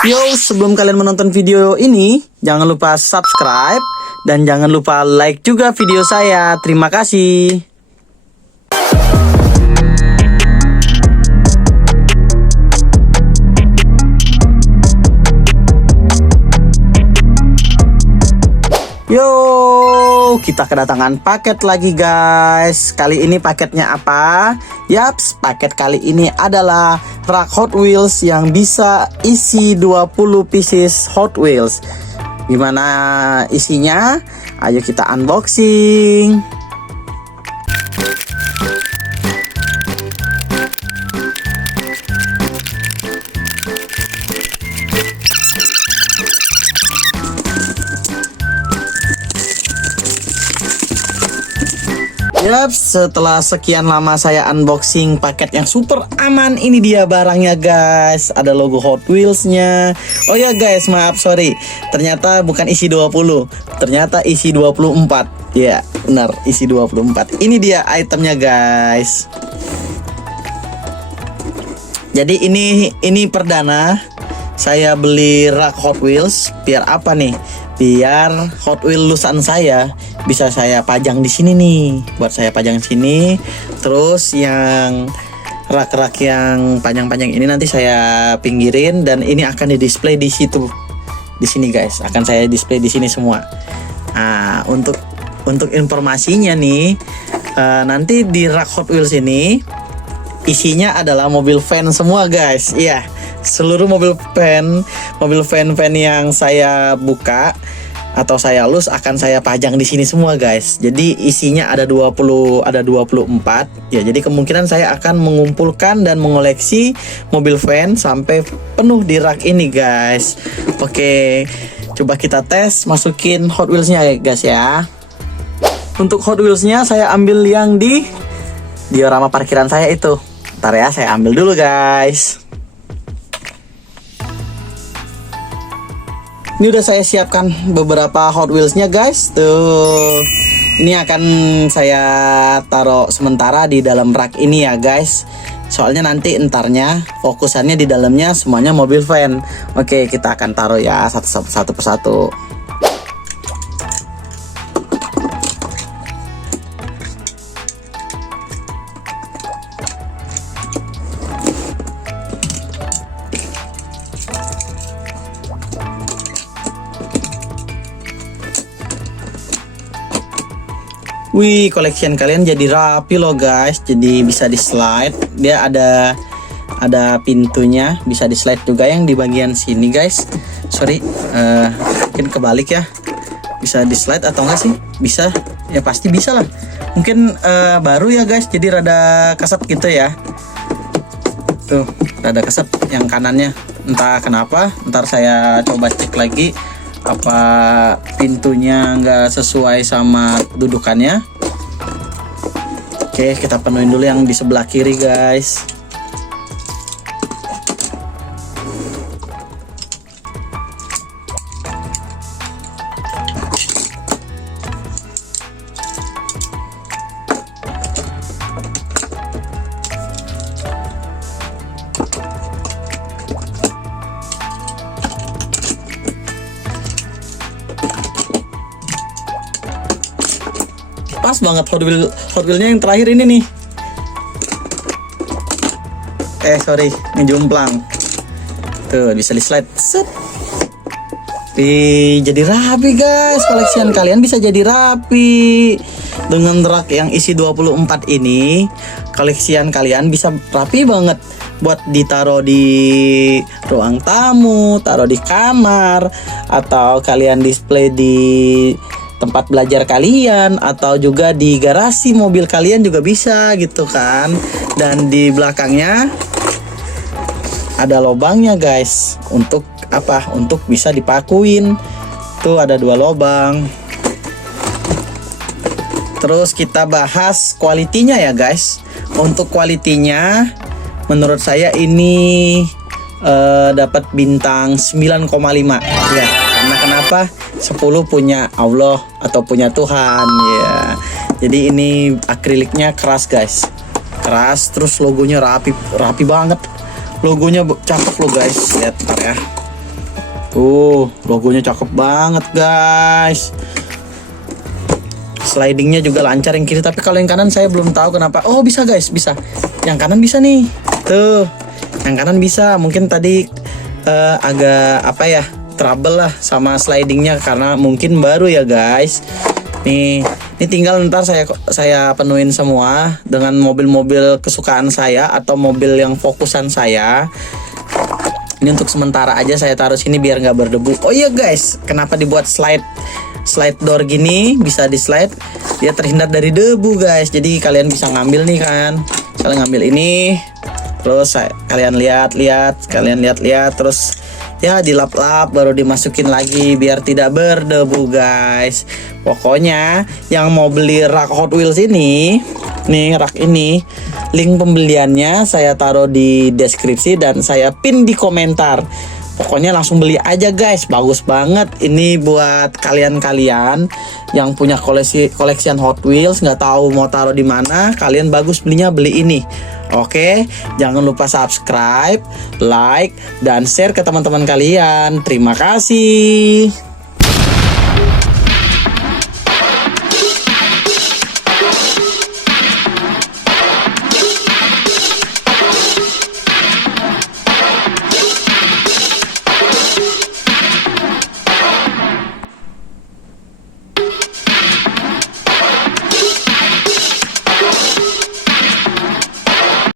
Yo, sebelum kalian menonton video ini, jangan lupa subscribe dan jangan lupa like juga video saya. Terima kasih. Yo, kita kedatangan paket lagi guys. Kali ini paketnya apa? Yaps, paket kali ini adalah rak Hot Wheels yang bisa isi 20 pieces Hot Wheels. Gimana isinya? Ayo kita unboxing. Yap, setelah sekian lama saya unboxing paket yang super aman, ini dia barangnya guys. Ada logo Hot Wheels-nya. Oh ya guys, maaf, sorry. Ternyata bukan isi 20, ternyata isi 24. Ya, benar, isi 24. Ini dia itemnya guys. Jadi ini perdana saya beli rak Hot Wheels. Biar apa nih? Biar Hot Wheels lusan saya bisa saya pajang di sini nih, buat saya pajang sini. Terus yang rak-rak yang panjang-panjang ini nanti saya pinggirin dan ini akan di display di situ, di sini guys. Akan saya display di sini semua. Nah, untuk informasinya nih, nanti di rak Hot Wheels ini isinya adalah mobil van semua guys. Iya, seluruh mobil van yang saya buka atau saya lus akan saya pajang di sini semua guys. Jadi isinya ada 24. Ya, jadi kemungkinan saya akan mengumpulkan dan mengoleksi mobil van sampai penuh di rak ini guys. Oke, coba kita tes masukin Hot Wheels-nya ya guys ya. Untuk Hot Wheels-nya saya ambil yang di diorama parkiran saya itu. Ntar ya, saya ambil dulu guys. Ini udah saya siapkan beberapa Hot Wheels-nya guys. Tuh, ini akan saya taruh sementara di dalam rak ini ya guys. Soalnya nanti entarnya fokusannya di dalamnya semuanya mobil van. Oke, kita akan taruh ya satu persatu. Wih, collection kalian jadi rapi loh guys. Jadi bisa di slide. Dia ada pintunya, bisa di slide juga yang di bagian sini guys. Sorry, mungkin kebalik ya. Bisa di slide atau enggak sih? Bisa, ya pasti bisa lah. Mungkin baru ya guys, jadi rada keset gitu ya. Tuh, rada keset yang kanannya. Entah kenapa, ntar saya coba cek lagi apa pintunya nggak sesuai sama dudukannya. Oke, kita penuhin dulu yang di sebelah kiri guys. Pas banget Hot Wheel-nya yang terakhir ini nih. Sorry, ini jomplang. Tuh, bisa di slide. Set. Jadi rapi guys. Koleksian kalian bisa jadi rapi. Dengan rak yang isi 24 ini, koleksian kalian bisa rapi banget. Buat ditaruh di ruang tamu, taruh di kamar, atau kalian display di tempat belajar kalian, atau juga di garasi mobil kalian juga bisa gitu kan. Dan di belakangnya ada lubangnya guys. Untuk apa? Untuk bisa dipakuin. Tuh ada 2 lubang. Terus kita bahas kualitinya ya guys. Untuk kualitinya menurut saya ini dapat bintang 9,5 ya. Karena kenapa? 10 punya Allah atau punya Tuhan ya. Jadi ini akriliknya keras guys, keras, terus logonya rapi banget. Logonya cakep loh guys, lihat ntar ya. Logonya cakep banget guys. Slidingnya juga lancar yang kiri, tapi kalau yang kanan saya belum tahu kenapa. Oh bisa guys, bisa. Yang kanan bisa nih. Tuh, yang kanan bisa. Mungkin tadi agak apa ya, trouble lah sama slidingnya karena mungkin baru ya guys. Nih, ini tinggal ntar saya penuhin semua dengan mobil-mobil kesukaan saya atau mobil yang fokusan saya. Ini untuk sementara aja saya taruh sini biar nggak berdebu. Oh iya guys, kenapa dibuat slide door gini, bisa di slide, dia terhindar dari debu guys. Jadi kalian bisa ngambil nih kan, kalian ngambil ini, terus kalian lihat, terus ya dilap-lap baru dimasukin lagi biar tidak berdebu guys. Pokoknya yang mau beli rak Hot Wheels ini, nih rak ini, link pembeliannya saya taruh di deskripsi dan saya pin di komentar. Pokoknya langsung beli aja guys, bagus banget. Ini buat kalian-kalian yang punya koleksian Hot Wheels, nggak tahu mau taruh di mana, kalian bagus beli ini. Oke, jangan lupa subscribe, like, dan share ke teman-teman kalian. Terima kasih.